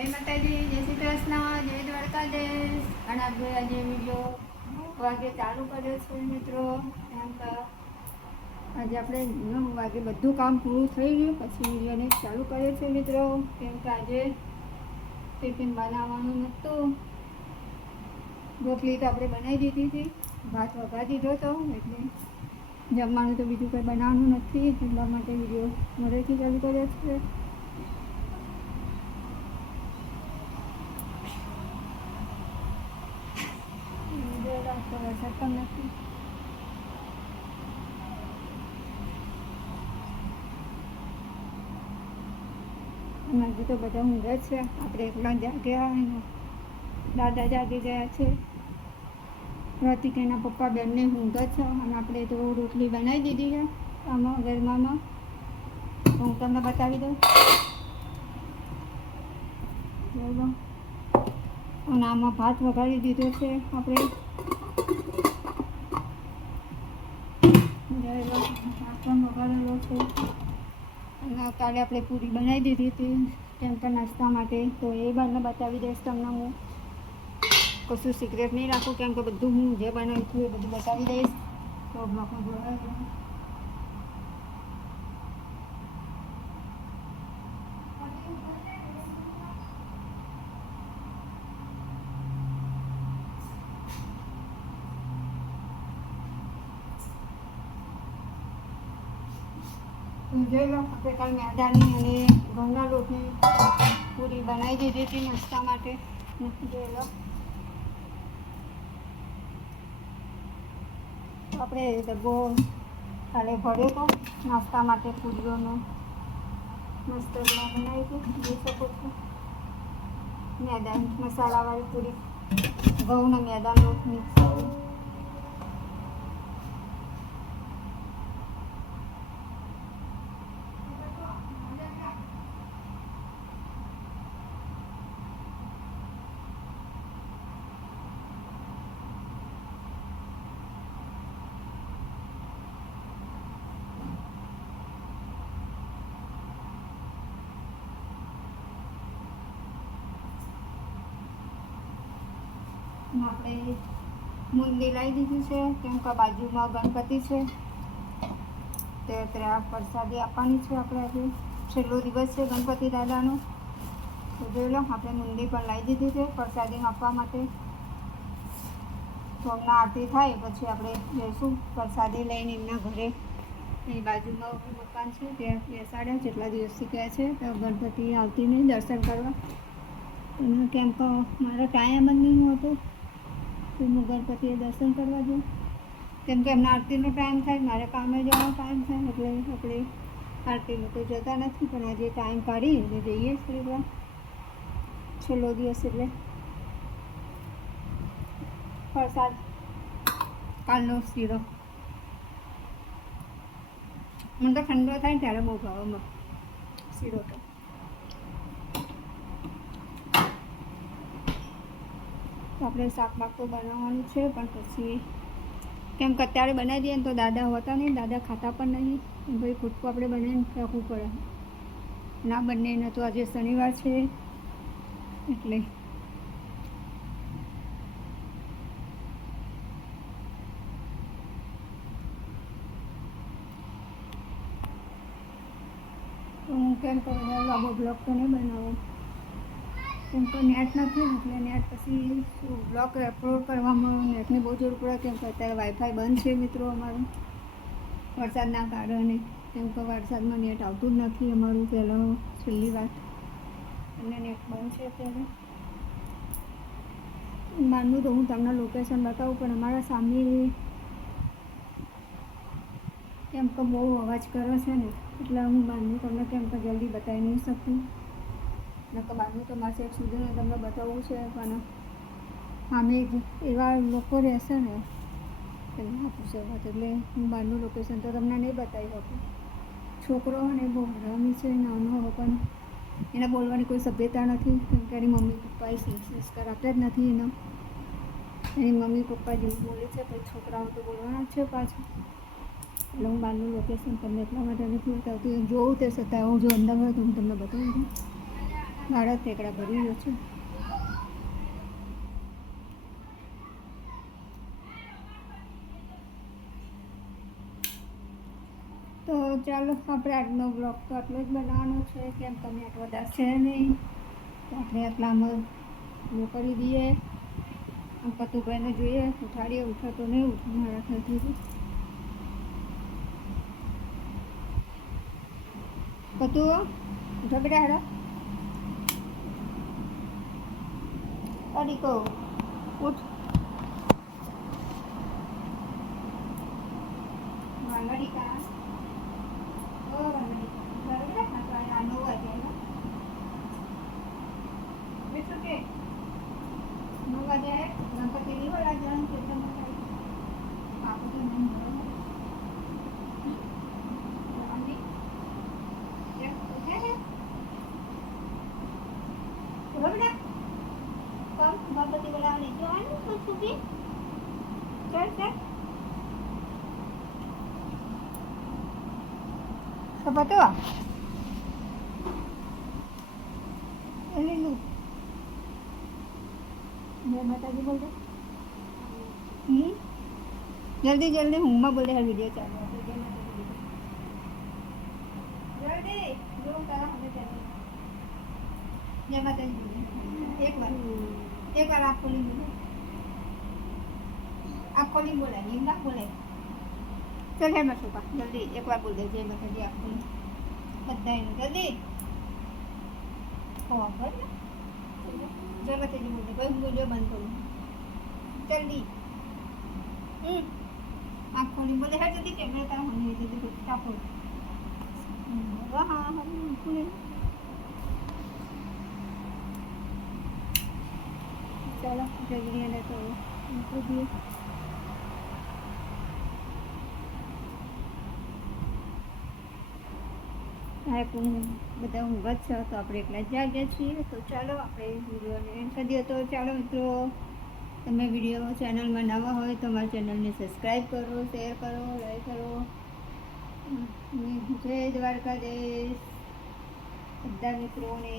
જય માતાજી, જય શ્રી કૃષ્ણ, જય દ્વારકાધીશ. અને આજે વિડીયો વાગે ચાલુ કર્યો છે મિત્રો. એમ કે આજે આપણે 9 વાગે બધું કામ પૂરું થઈ ગયું પછી વિડીયોને ચાલુ કર્યો છે મિત્રો. કેમ કે આજે ટિફિન બનાવવાનું નહોતું. રોટલી તો આપણે બનાવી દીધી હતી, ભાત વઘારી દીધો હતો, એટલે જમવાનું તો બીજું કંઈ બનાવવાનું નથી. એટલા માટે વિડીયો મોડેથી ચાલુ કર્યો છે. વરસાદ પણ નથી. હજી તો બધા ઊંઘે છે, આપણે એકલા જાગ્યા અને દાદા જાગી ગયા છે. પ્રતિક એના પપ્પા બેનને ઊંઘે છે અને આપણે તો રોટલી બનાવી દીધી છે આમાં ગરમામાં. હું તમને બતાવી દઉં. અને આમાં ભાત વઘારી દીધો છે આપણે. ભાત પણ વઘારેલો છે. અને કાલે આપણે પૂરી બનાવી દીધી હતી કેમ કે નાસ્તા માટે, તો એ બારને બતાવી દઈશ તમને. હું કશું સિક્રેટ નહીં રાખું કેમ કે બધું હું જે બનાવ્યું હતું એ બધું બતાવી દઈશ. તો બ્લોકમાં જોડાઈ જોઈ લો. આપણે કાલ મેદાની અને ઘઉંના લોટની પૂરી બનાવી દીધી હતી નાસ્તા માટે. જોઈ લો. આપણે ડબ્બો કાલે ભર્યો હતો નાસ્તા માટે પૂરીઓનો. મસ્ત બનાવી હતી, જોઈ શકો છો. મેદાન મસાલાવાળી પૂરી, ઘઉંના મેદાન લોટ મિક્સ કરી. આપણે મુંદી લાવી દીધું છે કેમ કે બાજુમાં ગણપતિ છે, તે ત્યાં પ્રસાદી આપવાની છે. આપણે આજે છેલ્લો દિવસ છે ગણપતિ દાદાનો. તો જોઈ લો, આપણે મુંદી પણ લાવી દીધી છે પ્રસાદી આપવા માટે. તો હમણાં આરતી થાય પછી આપણે જઈશું પ્રસાદી લઈને એમના ઘરે. એ બાજુમાં મકાન છે ત્યાં બેસાડ્યા, જેટલા દિવસથી કહે છે તો ગણપતિ આવતી નહીં દર્શન કરવા. કેમ કે મારો ટાઈમ જ નહીં હોતો તો હું ગણપતિએ દર્શન કરવા જાઉં. કેમ કે એમના આરતીનો ટાઈમ થાય, મારે કામે જવાનો ટાઈમ થાય, એટલે આપણે આરતીમાં તો જતા નથી. પણ આજે ટાઈમ કાઢી અને જઈએ છીએ. છેલ્લો દિવસ એટલે પ્રસાદ કાલનો શીરો. મને તો ઠંડો થાય ને ત્યારે બહુ ભાવે શીરો. તો આપણે શાક બાક તો બનાવવાનું છે, પણ પછી કેમ કે અત્યારે બનાવી દઈએ ને તો દાદા હોતા નહીં, દાદા ખાતા પણ નહીં. ભાઈ ખુદકું આપણે બનાવીને રાખવું પડે. ના બંનેને તો આજે શનિવાર છે એટલે હું કેમ કરું લાંબો બ્લોગ તો નહીં બનાવું કેમ કે નેટ નથી, એટલે નેટ પછી બ્લોગ અપલોડ કરવામાં નેટની બહુ જરૂર પડે. કેમ કે અત્યારે વાઈફાઈ બંધ છે મિત્રો અમારું વરસાદના કારણે. કેમ કે વરસાદમાં નેટ આવતું જ નથી અમારું. પહેલાં છેલ્લી વાત, અને નેટ બંધ છે અત્યારે. માનવું તો હું તમને લોકેશન બતાવું, પણ અમારા સામે કેમ કે બહુ અવાજ કરે છે ને, એટલે હું બહારનું તમને કેમ કે જલ્દી બતાવી નહીં શકું. નકર બહારનું તો મારે એક સુધીને તમને બતાવવું છે, પણ અમે એવા લોકો રહેશે ને કે ના પૂછો વાત, એટલે હું બહારનું લોકેશન તો તમને નહીં બતાવી શકું. છોકરો ને બહુ હરામી છે, નાનો હોય પણ એને બોલવાની કોઈ સભ્યતા નથી. કેમ કે એની મમ્મી પપ્પાએ સંસ્કાર આપ્યા જ નથી એના. એની મમ્મી પપ્પા જેવું બોલે છે, પછી છોકરાઓ તો બોલવાના જ છે પાછું. એટલે હું બહારનું લોકેશન તમને એટલા માટે નથી બતાવતી. જોઉં તે છતાં હું જો અંદર હોય તો હું તમને બતાવું છું. મારા ટેકડા ભરી રહ્યો છું. તો ચાલો આપણે આજનો બ્લોગ તો આટલો જ બનાવવાનો છે, કેમ તમે આટલો બધા છે નહીં, તો આપણે આટલામાં કરી દઈએ. પતુભાઈને જોઈએ, ઉઠાડીએ, ઉઠાતો નહીં, મારા ખ્યાલથી. પતુ ઉઠો બેટા, હેડો અડીકો ઉઠ. વાંગડીકા ઓ વાંગડીકા બરાબર ના તો આ 9 વાગ્યા બેઠો કે 9 વાગ્યા ગણપતિ નહીં બોલા જવાનું છે તમે પાપુ તો નહીં બોલો આની એક ઉઠે ને બરાબર કમ ગણપતિ બોલાવને જવાનું તો સુધી ચાલ ચાલ. તો પતો લીલું જય માતાજી બોલજો. જલ્દી જલ્દી ઊંઘમાં બોલે હર વિડીયો ચાલુ જલ્દી જો તારા હવે ચાલુ જય માતાજી બોલે એક વાર આંખ ખોલી બોલે, આંખ ખોલી બોલે એમ ના બોલે. चल है मशूका जल्दी एक बार बोल दे जय माताजी आपको બધા એનું જલ્દી हो बोल जय माताजी बोल दे भाई वीडियो बंद करो जल्दी. आँख खोली बोले है जल्दी कैमरा का होने जल्दी स्टॉप हो. हाँ खुले चलो जल्दी आने तो उनको दिए. હા બધા ઊંઘ જ છે, તો આપણે એકલા જ જાગ્યા છીએ. તો ચાલો આપણે વિડીયોને એન્ડ કરી દઈએ. તો ચાલો મિત્રો, તમે વિડીયો ચેનલમાં નવા હોય તો અમારી ચેનલને સબસ્ક્રાઈબ કરો, શેર કરો, લાઈક કરો. જય દ્વારકાધીશ બધા મિત્રોને.